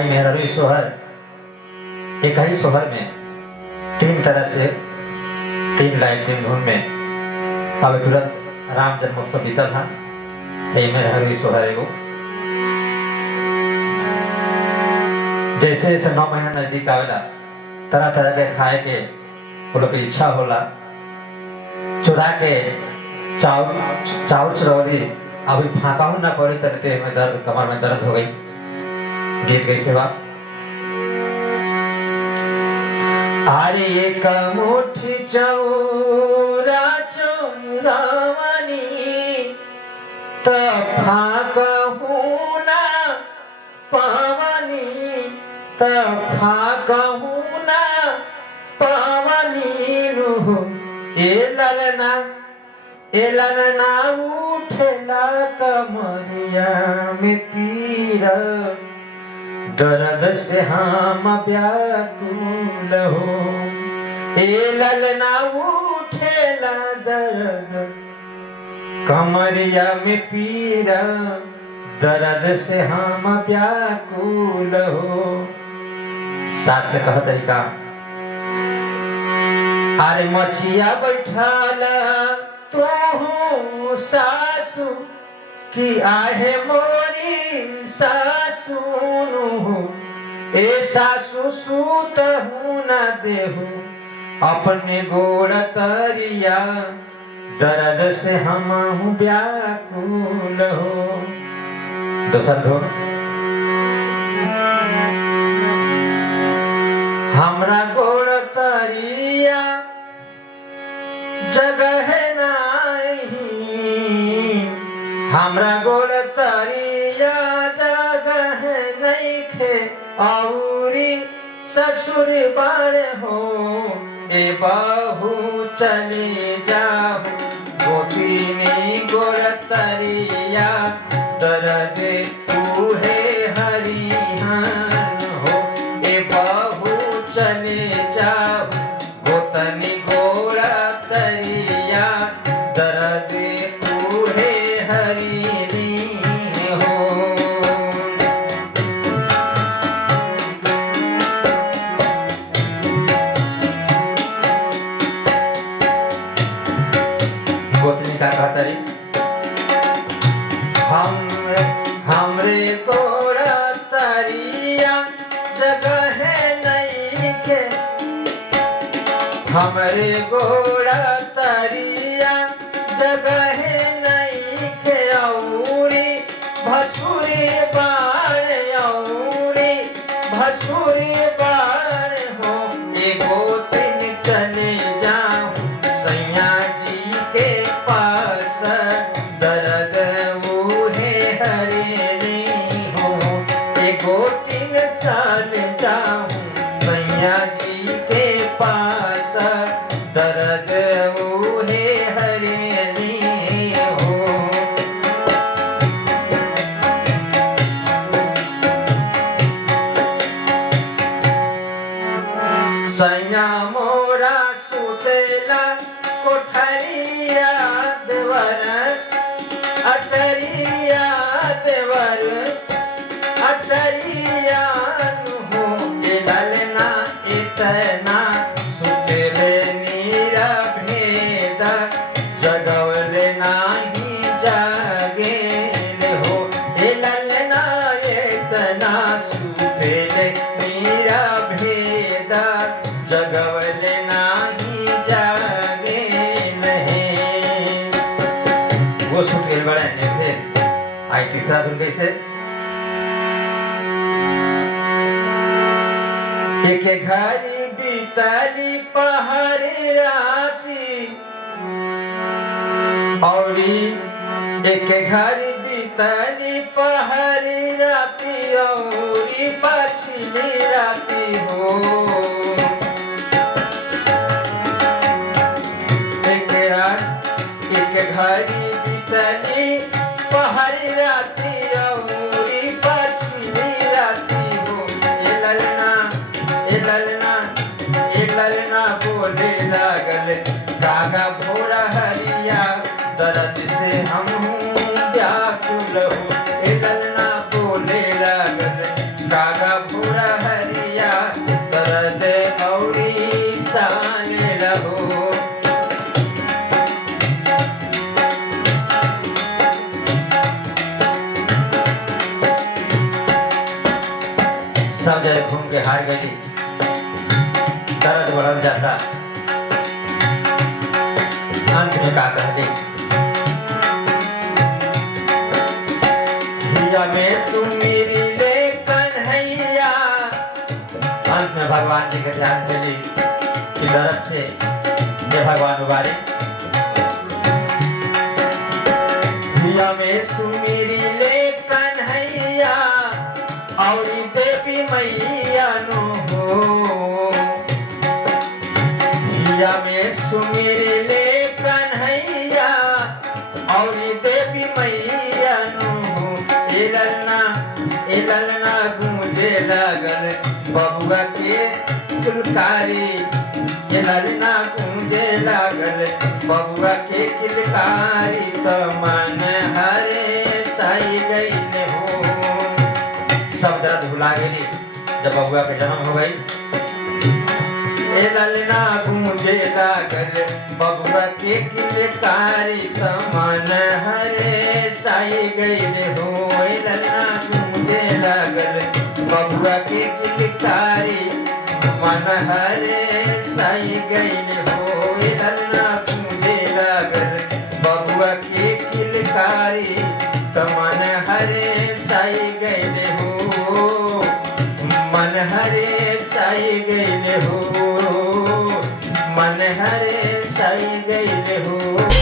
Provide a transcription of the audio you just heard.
भाई मेहरारू सोहर एक ही सोहर में तीन तरह से तीन लाइन तीन धुन में अब तुरंत राम जन्मोत्सव बीता था। मेहरारू सोहर एगो जैसे जैसे 9 महीना नजदीक आवेला तरह तरह के खाए के वो लोग की इच्छा होला। चुरा के चाउर चुरौली अभी फाका हूं ना पड़ी तरते में दर्द कमर में दर्द हो गई। गीत कैसे बा अरे एक मुट्ठी चौरा चौरावनी त फाका हूं ना पावनी त फाका हूं ना पावनी रूह ए ललना उठेला कमरिया में पीर दर्द से हम व्याकुल हो। ए ललना उठेला दर्द कमरिया में पीर दर्द से हम व्याकुल हो। सास से कह तरीका अरे मचिया बैठाल तू सासू कि आहे मोरी सासू ए सासू सूत हूँ न देहू अपने गोड़ तरिया दर्द से हम हूँ व्याकुल हो। दोसर धुन हमरा गोड़ तरिया जगह नहीं हमरा गोड़ तरिया जगह नहीं खे औरी ससुर बार हो। ए बहू चली जाओ गोपिनी गोड़ तरिया दर्द तूहे हरिहन हो। ए बहू चले जाओ गोतनी गोड़ तरिया दर्द तूहे हरिनी हो। गोतनी का कहतरी हमरे गोड़ तरिया जगह नहीं के हमरे गोड़ तरिया जगह नहीं के औरी भसुरी बाण औरी भसुरी बाण हो। एगो दिन चले जाऊं सैया जी के पास दर्द उहे हरे हो। एगो दिन चले जाऊं सैया जी के पास दर्द उहे हरे हो। सैया मोरा सुतेला कोठरिया देवर अटरिया देवर अटरिया हो। ललना इतना सुतेले नीरा भेद जगवले नाही जागेले हो। ललना इतना सुतेले नीरा भेद जगवले नाही जागेले। वो सुत गए बड़ा ने फिर आई तीसरा धुन कैसे एक घड़ी बीतली पहरी राती औरी एक घड़ी बीतली पहरी राती औरी पछली राती हो। एक घड़ी बीतली पहरी राती औरी पछली राती हो। ललना बोले लागल कागा भोरा हरिया दर्द से हम व्याकुल हो। ललना बोले लागल कागा के हार गई, दर्द बढ़ल जाता। अंत में का कह दी, हिया में सुमिरी ले कन्हैया। अंत में भगवान जी के ध्यान देली कि दर्द से ये भगवान उबारे। हिया में सुमिरी ले कन्हैया और देवी मैया नो हो। हिया में सुमिरी ले कन्हैया और देवी मैया नो हो। एलना गूंजे लगल बबुआ के किलकारी। एलना गूंजे लगल बबुआ के किलकारी। तो मन हरे साई गई हो। सब दर्द भुला गई जब बबुआ के जन्म हो गई। ललना गूंजे लागल बबुआ के किलकारी। तो मन हरे साई गई हो। ललना गूंजे लागल बबुआ के किलकारी। मन हरे साई गई हो। ललना गूंजे लागल बबुआ के किलकारी। तो मन हरे साई गई हो। मन हरे साई गई हो। मन हरे साई गई हो।